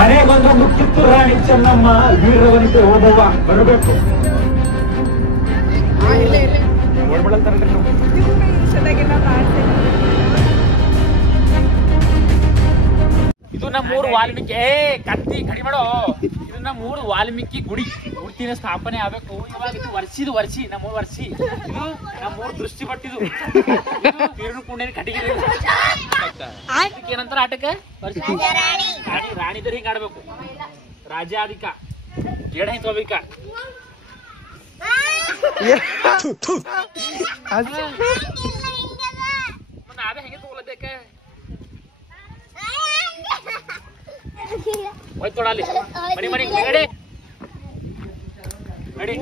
ಮನೆಗೊಂದೊಂದು ಕಿತ್ತೂರು ರಾಣಿ ಚೆನ್ನಮ್ಮ ವೀರವನಿತೆ ಓಬವ್ವ ಬರಬೇಕು. ಇದು ನಮ್ಮೂರು ವಾಲ್ಮೀಕಿ ಕತ್ತಿ ಕಡಿ ಮಾಡೋ. ಇದು ನಮ್ಮೂರು ವಾಲ್ಮೀಕಿ ಗುಡಿ ಮೂರ್ತಿನ ಸ್ಥಾಪನೆ ಆಗ್ಬೇಕು. ಇವಾಗ ಇದು ವರ್ಷಿ ನಮ್ಮೂರು ವರ್ಷಿ. ಇದು ನಮ್ಮೂರು ದೃಷ್ಟಿ ಪಟ್ಟಿದು ಕಿರಣ್ ಕುಂಡೇನ ಕಟ್ಟಿಗೆ ಏನಂತಾರ ಆಟಕ್ಕೆ ರಾಣಿದರ್ ಹಿಂಗ ಆಡ್ಬೇಕು. ರಾಜಾಧಿಕ ಜೇಡ ಹಿಂಗ ತಗೋಬೇಕ. ನಾವೇ ಹೆಂಗೆ ತಗೊಳ್ಳಬೇಕ ಹೋಯ್ತೋಡಲ್ಲಿ ಮಡಿ ಮಡಿ ನಡಿ ನಡಿ.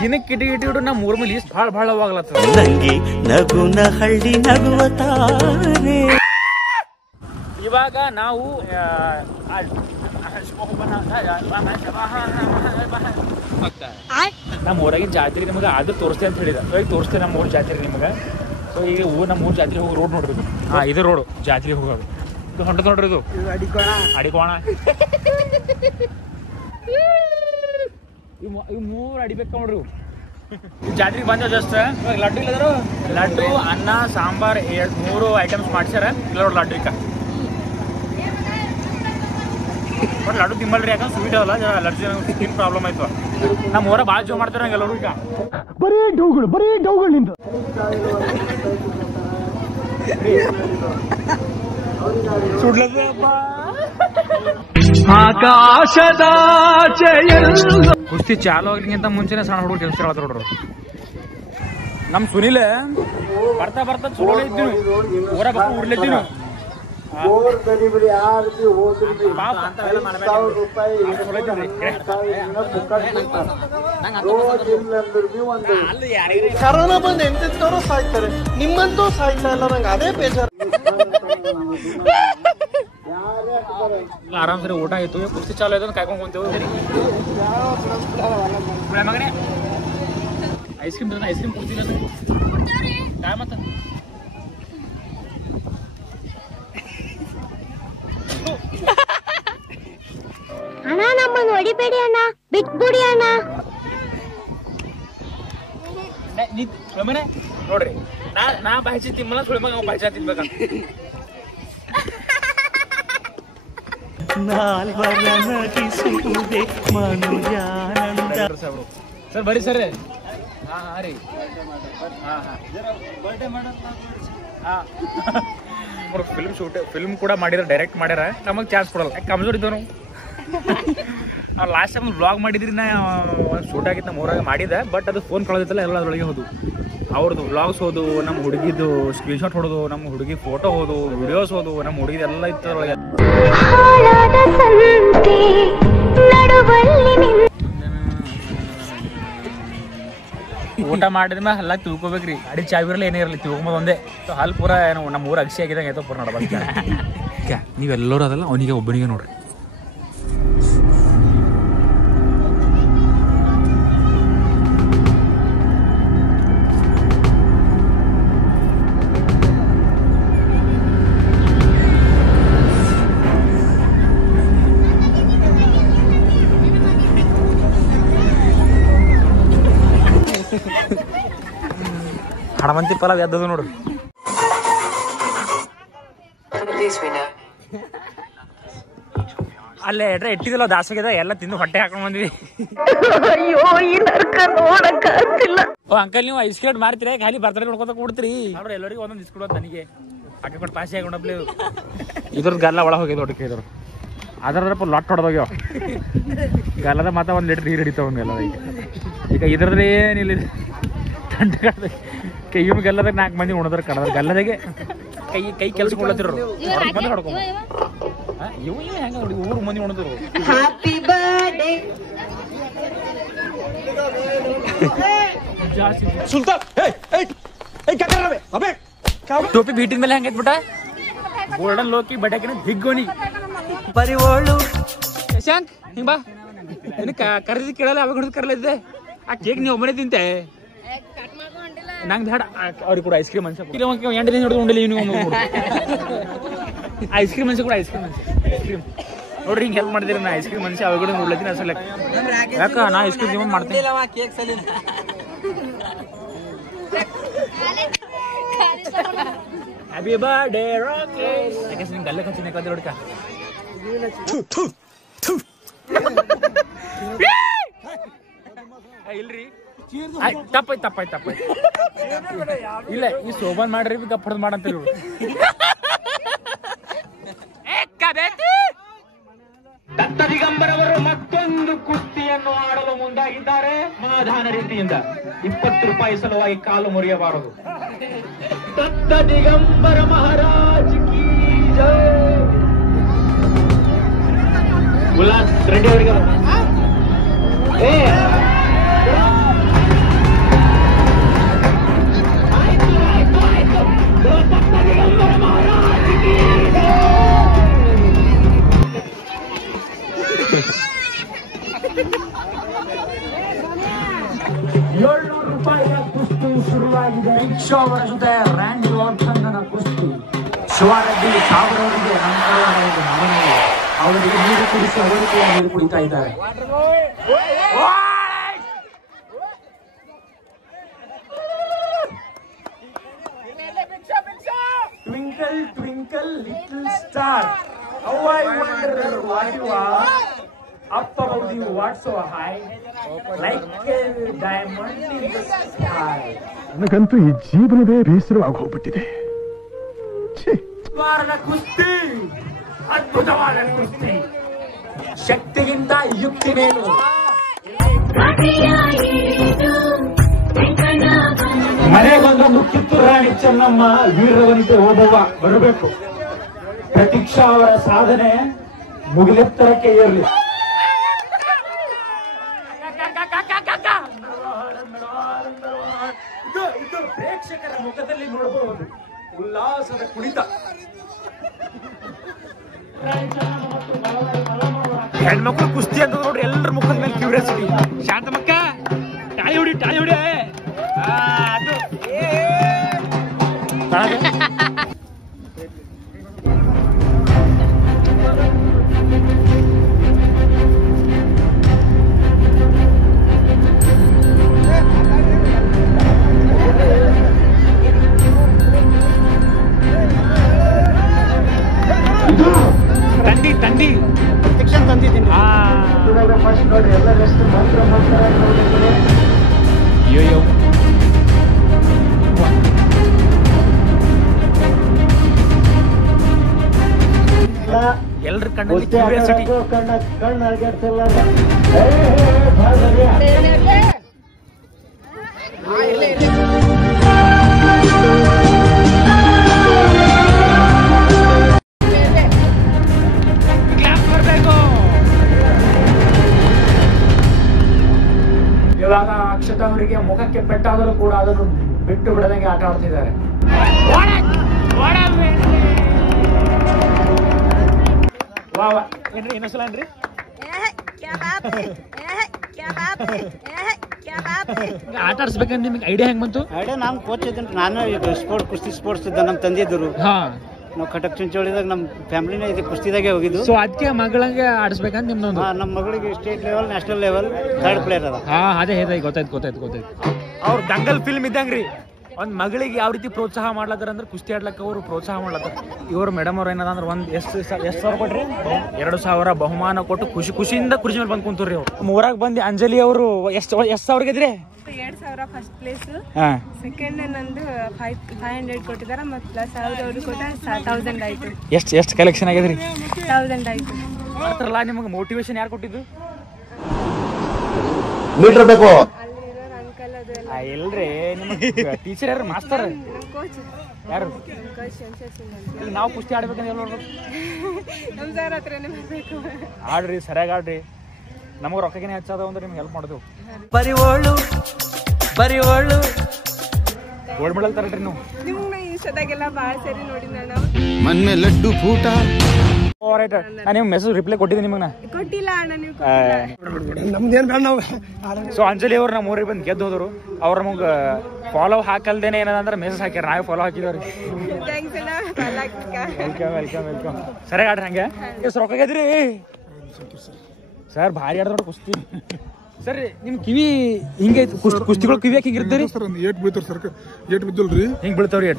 ದಿನಕ್ಕೆ ಇಟ್ಟು ನಾ 3 ಮೈಲಿ ಭಾಳ ಭಾಳ ಅವಾಗ್ಲತ್ತ ನಂಗೆ ನಗುನ ಹಳ್ಳಿ ನಗುವತಾರೆ. ಇವಾಗ ನಾವು ನಮ್ಮ ಊರಾಗಿನ ಜಾತ್ರೆ ನಿಮಗೆ ಅದು ತೋರಿಸ್ತೇನೆ ಅಂತ ಹೇಳಿದ. ಈಗ ತೋರಿಸ್ತೇನೆ ನಮ್ಮ ಊರ ಜಾತ್ರೆ ನಿಮಗೆ. ಸೊ ಈಗ ನಮ್ಮ ಊರ ಜಾತ್ರೆ ಹೋಗಿ ರೋಡ್ ನೋಡ್ರಿ. ಇದು ರೋಡು ಜಾತ್ರೆಗೆ ಹೋಗೋದು. ಇದು ಹೊಂಟದ ನೋಡ್ರಿ. ಇದು ಅಡಿಕೋಣ ಇವು 3 ಅಡಿಬೇಕು ನೋಡ್ರಿ. ಜಾತ್ರೆಗೆ ಬಂದ ಜಸ್ಟ್ ಲಡ್ಡು ಇಲ್ಲದ್ರು ಲಡ್ಡು ಅನ್ನ ಸಾಂಬಾರ್ 3 ಐಟಮ್ಸ್ ಮಾಡ್ಸ್ಯಾರ. ಇಲ್ಲ ನೋಡಿ ಲಡ್ಡು ಈಗ ಬಟ್ ಲಡ್ಡು ತಿಂಬಲ್ರಿ. ಯಾಕಂದ್ರೆ ಸ್ವೀಟ್ ಅವಲ್ಲ ಅಲರ್ಜಿ ಸ್ಕಿನ್ ಪ್ರಾಬ್ಲಮ್ ಆಯ್ತು. ನಮ್ಮ ಊರ ಭಾಳ ಜೋ ಮಾಡ್ತಾರೆ ನಂಗೆ ಎಲ್ಲರೂ. ಈಗ ಬರೀ ಡೌಗಳು ನಿಂದು ಆಕಾಶದ ಕುಸ್ತಿ ಚಾಲು ಆಗ್ಲಿಕ್ಕಿಂತ ಮುಂಚೆನೆ ಸಣ್ಣ ಹುಡುಗರು ಕೆಲಸ ನೋಡ್ರು. ನಮ್ ಸುನಿಲ್ ಬರ್ತಾ ಚಲೋ ಇದ್ದೀವಿ. ಊರ ಬಕ್ಕ ಉರ್ಲಿದ್ದೀವಿ. ಕರೋನಾ ಬಂದು ಎಂತೆಂತವ್ರು ಸಾಯ್ತಾರೆ, ನಿಮ್ಮಂತೂ ಸಾಯ್ತಾ ಇಲ್ಲ. ನಂಗೆ ಅದೇ ಬೇಜಾರು. ಆರಾಮ್ ಸರಿ ಊಟ ಆಯ್ತು. ಕುಸ್ತಿ ಚಾಲು ಆಯ್ತು ಕಾಯ್ಕೊಂಡ್ ಕುಂತೇವು. ಮಗನೇ ಐಸ್ ಕ್ರೀಮ್ ಕುಡ್ತಿಲ್ಲ ಮತ್ತ ಅಣ್ಣ ನಮ್ಮನ್ನು ಹೊಡಿಬೇಡಿ ಅಣ್ಣ, ಬಿಟ್ಬಿಡಿ ಅಣ್ಣ. ನೋಡ್ರಿ ನಾ ಬಾಯ್ಚಿ ತಿಮ್ಮಲ್ಲ ಸುಳಿ ಮಗ ಬಾಯ್ಚ ತಿನ್ಬೇಕಂತ. ಸರ್ ಬರೀ ಸರ್. ಹಾ ರೀ ಫಿಲ್ಮ್ ಕೂಡ ಮಾಡಿದ್ರೆ ಡೈರೆಕ್ಟ್ ಮಾಡ್ಯಾರ. ನಮಗೆ ಚಾನ್ಸ್ ಕೊಡಲ್ಲ. ಕಮ್ಜೋರ್ ಇದ್ದವ್ ನಾವು. ಲಾಸ್ಟ್ ಟೈಮ್ ಬ್ಲಾಗ್ ಮಾಡಿದ್ರಿ. ನಾ ಒಂದು ಶೂಟ್ ಆಗಿತ್ತು ನಮ್ಮ ಊರಾಗ ಮಾಡಿದ್ದೆ. ಬಟ್ ಅದು ಫೋನ್ ಕಳೆದಿತ್ತಲ್ಲ ಎಲ್ಲ ಅದ್ರೊಳಗೆ ಹೋದು. ಅವ್ರದ್ದು ವ್ಲಾಗ್ಸ್ ಹೋದು, ನಮ್ಮ ಹುಡುಗಿದ್ದು ಸ್ಕ್ರೀನ್ ಶಾಟ್ ಹೊಡೋದು, ನಮ್ಮ ಹುಡುಗಿ ಫೋಟೋ ಹೋದು, ವಿಡಿಯೋಸ್ ಹೋದು, ನಮ್ಮ ಹುಡುಗಿದೆಲ್ಲ ಇತ್ತು ಅದ್ರೊಳಗೆ. ಊಟ ಮಾಡಿದ್ಮೇಲೆ ಹಲ್ಲ ತಿಳ್ಕೊಬೇಕ್ರಿ. ಅಡಿ ಚಾವಿರಲ್ಲ ಏನೇ ಇರಲಿ ತಿಳ್ಕೊಂಬೋದು ಒಂದೇ. ಹಲ್ ಪೂರ ಏನು ನಮ್ಮ ಊರ ಅಗಸಿ ಆಗಿದಂಗೆ ಆಯ್ತು ಪೂರ ನೋಡ್ಬೇಕು. ನೀವೆಲ್ಲರೂ ಅದಲ್ಲ ಅವನಿಗೆ ಒಬ್ಬನಿಗೆ ನೋಡ್ರಿ. ಹಣಮಂತಿ ಪಲಾವ್ ಎದ್ದದು ನೋಡ್ರಿ. ಅಲ್ಲೇ ಎಡ್ರೆ ಇಟ್ಟಿದಿಲ್ಲ ದಾಸಾಗ್ಯದ. ಎಲ್ಲ ತಿಂದು ಹೊಟ್ಟೆ ಹಾಕೊಂಡ್ ಬಂದ್ವಿ. ಓ ಅಂಕಲ್ ನೀವು ಐಸ್ ಕ್ರೀಮ್ ಮಾರ್ತೀರ ಖಾಲಿ ಬರ್ತಡೇ ನೋಡ್ಕೊತ ಕೊಡ್ತೀರಿ. ಅವ್ರು ಎಲ್ಲರಿಗೂ ಒಂದೊಂದು ಇಸ್ಕೊಡೋದು ನನಗೆ ಹಾಕಿ ಕೊಟ್ಟು ಪಾಸಿ ಹಾಕೊಂಡಪ್ಲಿ. ಇದ್ರದ್ದು ಗಲ್ಲ ಒಳ ಹೋಗ್ಯದ ನೋಡಿ ಇದ್ರು. ಅದ್ರಪ್ಪ ಲಾಟ್ ಹೊಡೆದೋಗ್ಯಾವ ಗಲ್ಲದ ಮಾತ್ರ 1 ಲೀಟರ್ ನೀರು ಹಿಡಿತಾವ ಎಲ್ಲ. ಈಗ ಇದ್ರದ್ದೇ ಏನಿಲ್ಲ ಕೈಯು ಗಲ್ಲದಾಗ 4 ಮಂದಿ ಉಣದ್ರ ಕಡದ್ರ ಗಲ್ಲದಾಗೆ ಕೈ ಕೆಲಸ ಕೊಡ್ಲತ್ತಿರೋ ಬಂದು ಹೊಡ್ಕೊಂಡ್ ಇವು ಹೆಂಗ ನೋಡಿ 3 ಮಂದಿ ಉಣದ್ರು. ಟೋಪಿ ಬೀಟಿನ ಮೇಲೆ ಹೆಂಗೈತ್ ಬಿಟ್ಟ ಗೋಲ್ಡನ್ ಲೋಕಿ ಬಟಾಕಿನ ಬಿಗ್ಗೋನಿ ಪರಿವೋಳು ಶಶಾಂಕ್ ಹಿಂಗ್ ಬಾ. ಕರೆದಿ ಕೇಳಲ್ಲ ಅವಾಗ ಹಿಡಿದು ಕರ್ಲಿದ್ದೆ. ಆ ಕೇಕ್ ನೀವು ಒಬ್ಬನೇ ತಿಂತೆ. ನಂಗೆ ಬೇಡ ಅವ್ರಿಗೆ ಕೂಡ ಐಸ್ ಕ್ರೀಮ್ ಅನ್ಸ ಎಂಟು ದಿನ ಹಿಡಿದು ಉಂಡಿಲ್ಲ ನೀವು ಐಸ್ ಕ್ರೀಮ್ ಅನ್ಸ ಕೂಡ ಐಸ್ ಕ್ರೀಮ್ ನೋಡ್ರಿ ಹಿಂಗೆ ಹೆಲ್ಪ್ ಮಾಡಿದ್ರೆ ನಾ ಐಸ್ ಕ್ರೀಮ್ ಮನುಷ್ಯ ಅವಾಗ ನೋಡ್ಲತ್ತೀನಿ ಅಸಲ ಯಾಕ ನಾ ಐಸ್ ಕ್ರೀಮ್ ಮಾಡ್ತೀನಿ ಹ್ಯಾಪಿ ಬರ್ಡೇ ರಾಕೇಶ್ ಯಾಕೆ ನಿಂಗೆ ಗಲ್ಲೆ ಖರ್ಚು ಕದ್ದೆ ನೋಡ್ಕ ಇಲ್ರಿ ತಪ್ಪಾಯ್ತು ಇಲ್ಲ ಈ ಸೋಬನ್ ಮಾಡ್ರಿ ಗಪ್ ಹೊಡೆದ್ ಮಾಡಂತ ದತ್ತ ದಿಗಂಬರವರು ಮತ್ತೊಂದು ಕುಸ್ತಿಯನ್ನು ಆಡಲು ಮುಂದಾಗಿದ್ದಾರೆ ಸಮಾಧಾನ ರೀತಿಯಿಂದ 20 ರೂಪಾಯಿ ಸಲುವಾಗಿ ಕಾಲು ಮುರಿಯಬಾರದು ದತ್ತ ದಿಗಂಬರ ಮಹಾರಾಜ್ ಕೀ ಜೈ ಉಲ್ಲಾಸ್ ರೆಡ್ಡಿ ಅವರಿಗೆ ₹700 ಕುಸ್ತಿ ಶುರುವಾಗಿದೆ ರಿಕ್ಷಾ ಅವರ ಜೊತೆ ರ್ಯಾಂಡಿ ಆರ್ಟನ್ ಕುಸ್ತಿ ಶಿವಾರೆಡ್ಡಿ ಸಾಗರ್ ಅವರಿಗೆ ಅವರಿಗೆ ನೀರು ಕುಡಿಸಿ ಅವರು ಕೂಡ ನೀರು ಕುಡಿತಾ ಇದ್ದಾರೆ twinkle twinkle little star how I wonder what you are up above the what so high like a diamond in the sky ನನಗಂತೂ ಈ ಜೀವನವೇ ಬೇಸರವಾಗಿ ಹೋಗ್ಬಿಟ್ಟಿದೆ ಕುಸ್ತಿ ಅದ್ಭುತವಾದ ಕುಸ್ತಿ ಶಕ್ತಿಗಿಂತ ಯುಕ್ತಿ ಮೇಲು ಮನೆಗೊಂದೊಂದು ಕಿತ್ತೂರು ರಾಣಿ ಚೆನ್ನಮ್ಮ ವೀರವನಿತೆ ಓಬವ್ವ ಬರಬೇಕು ಪ್ರತೀಕ್ಷಾ ಅವರ ಸಾಧನೆ ಮುಗಿಲೆತ್ತರಕ್ಕೆ ಏರಲಿ ಇದು ಪ್ರೇಕ್ಷಕರ ಮುಖದಲ್ಲಿ ನೋಡಬಹುದು ಉಲ್ಲಾಸದ ಕುಣಿತ ಹೆಣ್ಮಕ್ಳು ಕುಸ್ತಿ ಅಂತ ನೋಡ್ರಿ ಎಲ್ಲರ ಮುಖದ ಮೇಲೆ ಕ್ಯೂರಿಯಾಸಿಟಿ ಶಾಂತಮಕ್ಕ ಟಾಳಿ ಹೊಡಿ ತಂಡಿ ತಂದಿದ್ದೀನಿ ಫಸ್ಟ್ ನೋಡಿ ಎಲ್ಲ ರೆಸ್ಟ್ ಮಾತ್ರ ಅಯ್ಯೋ ಎಲ್ರ ಕಣ್ಣಲ್ಲಿ ಕ್ಯೂರಿಯಾಸಿಟಿ ಕಣ್ಣಾಗಿರ್ತಿಲ್ಲ ಇವಾಗ ಅಕ್ಷತಾ ಅವರಿಗೆ ಮುಖಕ್ಕೆ ಪೆಟ್ಟಾದರೂ ಕೂಡ ಅದನ್ನು ಬಿಟ್ಟು ಬಿಡದಂಗೆ ಆಟ ಆಡ್ತಿದ್ದಾರೆ ಏನ್ರಿ ಇನ್ನೊಂದ್ಸಲ ಏನ್ರಿ ಆಟ ಆಡ್ಸ್ಬೇಕಂದ್ರೆ ನಿಮ್ಗೆ ಐಡಿಯಾ ಹೆಂಗ್ ಬಂತು? ಐಡಿಯಾ ನಾನು ಕೋಚ್ ಇದ್ದೀನಿ, ನಾನು ಕುಸ್ತಿ ಸ್ಪೋರ್ಟ್ಸ್ ಇದ್ದ ನಮ್ಮ ತಂದಿದ್ರು. ನಾವು ಕಟಕ್ ಚಿಂಚೋಳಿದಾಗ ನಮ್ಮ ಫ್ಯಾಮಿಲಿನೇ ಇದೆ ಕುಸ್ತಿದಾಗೆ ಹೋಗಿದ್ದು. ಸೊ ಅದಕ್ಕೆ ಮಗಳಂಗೆ ಆಡಿಸ್ಬೇಕಂತ ನಿಮ್ದೊಂದು? ನಮ್ಮ ಮಗಳಿಗೆ state level national level third player ಅದ. ಅದೇ ಗೊತ್ತಾಯ್ತು ಅವ್ರು ದಂಗಲ್ ಫಿಲ್ಮ್ ಇದ್ದಂಗ್ರಿ. ಒಂದ್ ಮಗಳಿಗೆ ಯಾವ ರೀತಿ ಪ್ರೋತ್ಸಾಹ ಮಾಡ್ಲತ್ತಾರ ಅಂದ್ರೆ ಕುಸ್ತಿ ಆಡ್ಲಕ್ಕ ಅವರು ಪ್ರೋತ್ಸಾಹ ಮಾಡ್ಲತ್ತಾರ. ಇವರು ಮೇಡಮ್ ಅವ್ರು ಏನದ ಅಂದ್ರೆ ಒಂದ್ ಎಷ್ಟು ಸಾವಿರ ಕೊಟ್ರಿ? 2,000 ಬಹುಮಾನ ಕೊಟ್ಟು ಖುಷಿಯಿಂದ ಕುರ್ಚಿ ಮೇಲೆ ಬಂದ್ ಕುಂತವ್ರಿ. ಅವ್ರು ಮೂರಾಗ ಬಂದು ಅಂಜಲಿ ಅವರು ಎಷ್ಟು ಸಾವಿರ ಗೆದ್ರಿ? 2,000 ಫಸ್ಟ್ ಪ್ಲೇಸ್, ಸೆಕೆಂಡ್ ನಂದು 500 ಕೊಟ್ಟಿದಾರ, ಮತ್ತೆ ಪ್ಲಸ್ ಅವ್ರು ಕೊಟ್ಟ 1,000 ಆಯ್ತು. ಎಷ್ಟು ಕಲೆಕ್ಷನ್ ಆಗಿದ್ರಿ? 1,000 ಆಯ್ತು. ಮಾತ್ರಲ್ಲ ನಿಮಗೆ ಮೋಟಿವೇಶನ್ ಯಾರು ಕೊಟ್ಟಿದ್ದು? ಲೀಡರ್ ಬೇಕು ಅಂಕಲ್ ಅದು ಎಲ್ಲ ಇಲ್ರಿ, ನಿಮಗೆ ಟೀಚರ್ ಯಾರು? ಮಾಸ್ತರ್ ಕೋಚ್ ಯಾರು? ಈಗ ನಾವು ಕುಸ್ತಿ ಆಡ್ಬೇಕಂತ ನೋಡ್ಬೇಕು. ನಮ್ಮ ಸರ್ ಹತ್ರನೇ ಬರ್ಬೇಕು. ಆಡ್ರಿ, ಸರಿಯಾಗಿ ಆಡ್ರಿ. ನಮಗೆ ರೊಕ್ಕಗೇನೆ ಹೆಚ್ಚಾದ ಅಂದ್ರೆ ನಿಮ್ಗೆ ಹೆಲ್ಪ್ ಮಾಡಿದೆವು. ಬರಿ ಓಳು ಗೋಲ್ಡ್ ಮೆಡಲ್ ತರಟ್ರಿ ನೀವು. ನಿಮ್ನ ಇನ್ಸ್ಟಾದಾಗೆಲ್ಲ ಭಾಳ ಸರಿ ನೋಡಿ ನಾನು. ಮನ್ನೆ ಲಡ್ಡು ಫೂಟ ನಾನು ನಿಮ್ಮ ಮೆಸೇಜ್ ರಿಪ್ಲೈ ಕೊಟ್ಟಿದ್ದೀನಿ ನಿಮಗೆ ಕೊಟ್ಟಿಲ್ಲ ಅಣ್ಣ ನೀವು ನಮ್ದೇನ್ ಬೇಡ ನಾವು ಸೊ ಅಂಜಲಿ ಅವ್ರು ನಮ್ಮ ಊರಿಗೆ ಬಂದು ಗೆದ್ದು ಹೋದ್ರು ಅವ್ರು ನಮಗೆ ಫಾಲೋ ಹಾಕಲ್ದೇನೆ ಏನದಂದ್ರೆ ಮೆಸೇಜ್ ಹಾಕ್ಯಾರ ನಾವೇ ಫಾಲೋ ಹಾಕಿದವ್ರಿ ಥ್ಯಾಂಕ್ಸ್ ಅಣ್ಣ ವೆಲ್ಕಮ್ ಸರಿ ಆಡ್ರಿ ಹಂಗೆ ಎಷ್ಟು ರೊಕ್ಕ ಗೆದ್ರಿ ಸರ್ ಭಾರಿ ಆಡ್ದ ನೋಡಿ ಕುಸ್ತಿ ಸರ್ ನಿಮ್ ಕಿವಿ ಹಿಂಗೆ ಕುಸ್ತಿಗಳು ಕಿವಿ ಯಾಕೆ ಹಿಂಗಿರ್ತೀರಿ ಸರ್ ಒಂದು ಏಟ್ ಬೀಳ್ತಾರ ಸರ್ ಏಟ್ ಬಿದ್ದಲ್ರಿ ಹಿಂಗ್ ಬೀಳ್ತಾವ್ರಿ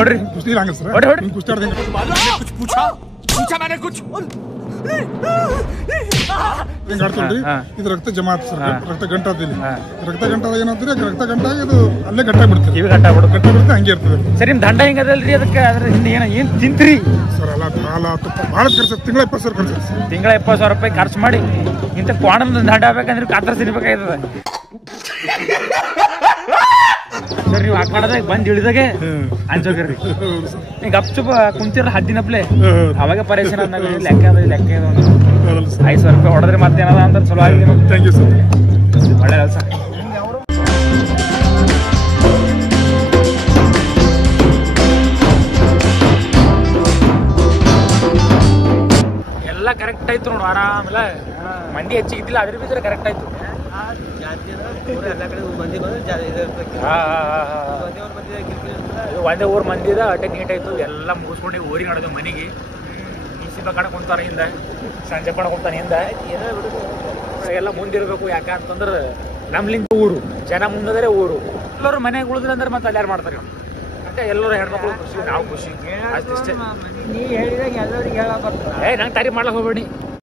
ಹೊಡ್ರಿ ಕುಸ್ತಿ ಹಂಗ ಸರ್ ಹೊಡ್ರಿ ಕುಸ್ತಿ ಆಡ್ದಂಗ ಹಿಂಗ ಆಡ್ತಲ್ರಿ ಇದು ರಕ್ತ ಜಮಾ ಆತ ಸರ್ ರಕ್ತ ಗಂಟ ಆದಿಲ್ಲ ರಕ್ತ ಗಂಟ ಏನಾದ್ರಿ ರಕ್ತ ಗಂಟ ಇದು ಅಲ್ಲೇ ಗಂಟ ಬಿಡ್ತೀರಿ ಕಿವಿ ಗಂಟ ಬಿಡುತ್ತೆ ಹಂಗೆ ಇರ್ತದೆ ಸರ್ ನಿಮ್ ದಂಡ ಹಿಂಗದಲ್ರಿ ಅದಕ್ಕೆ ಅದ್ರ ಹಿಂದೆ ಏನ್ ತಿಂತ್ರಿ ಸರ್ ಅಲ್ಲ ಹಾಲ ಭಾಳ ಖರ್ಚು ತಿಂಗಳ 20,000 ಖರ್ಚು ತಿಂಗಳ 20,000 ರೂಪಾಯಿ ಖರ್ಚು ಮಾಡಿ ಇಂಥ ಕ್ವಾಣದ ದಂಡ ಆಗ್ಬೇಕಂದ್ರೆ ಕಾತರ ಸಿನಿಬೇಕಾಯ್ತದ ಸರ್ ನೀವು ಹಾಕೊಂಡದಾಗ ಬಂದ್ ಇಳಿದಾಗೆ ಅಂಜೋಗಿರ್ರಿ ಈಗ ಗಪ್ಚುಪ್ ಕುಂತಿರ ಹದ್ದಿನಪ್ಲೆ ಅವಾಗ ಪರೇಶಾನ ಲೆಕ್ಕ ಅದ 5,000 ರೂಪಾಯಿ ಹೊಡೆದ್ರೆ ಮತ್ತೇನದ ಅಂತ ಚಲೋ ಆಗಿ ಥ್ಯಾಂಕ್ ಯು ಸರ್ ಒಳ್ಳೆ ಕೆಲಸ ಎಲ್ಲ ಕರೆಕ್ಟ್ ಆಯ್ತು ನೋಡು ಆರಾಮಿಲ್ಲ ಮಂದಿ ಹೆಚ್ಚಿಗಿದ್ದಿಲ್ಲ ಅದ್ರ ಬಿದ್ರೆ ಕರೆಕ್ಟ್ ಆಯ್ತು ಒಂದೇ ಊರ್ ಮಂದಿದ ಅಟ್ಟೆ ನೀಟ್ ಆಯ್ತು ಎಲ್ಲ ಮುಗಿಸ್ಕೊಂಡು ಊರಿಗೆ ನೋಡಿದ ಮನೆಗೆ ಈಸಿಬ ಕಡೆ ಕುಂತಾರ ಹಿಂದೆ ಸಂಜೆ ಕಡೆ ಕುಂತಾನೆ ಹಿಂದೆ ಎಲ್ಲ ಮುಂದಿರ್ಬೇಕು ಯಾಕಂತಂದ್ರೆ ನಮ್ಲಿಂದ ಊರು ಜನ ಮುಂದರೆ ಊರು ಎಲ್ಲರೂ ಮನೆಗೆ ಉಳಿದ್ರೆ ಮತ್ತೆ ಅಲ್ಲಿ ಯಾರು ಮಾಡ್ತಾರೆ ಮತ್ತೆ ಎಲ್ಲರೂ ಹೆಣ್ಮಕ್ಳು ಖುಷಿ ನಾವು ಖುಷಿ ಅಷ್ಟಿಷ್ಟೇ ನಂಗೆ ತಾರೀಫ್ ಮಾಡ್ಲಕ್ಕೆ ಹೋಗ್ಬೇಡಿ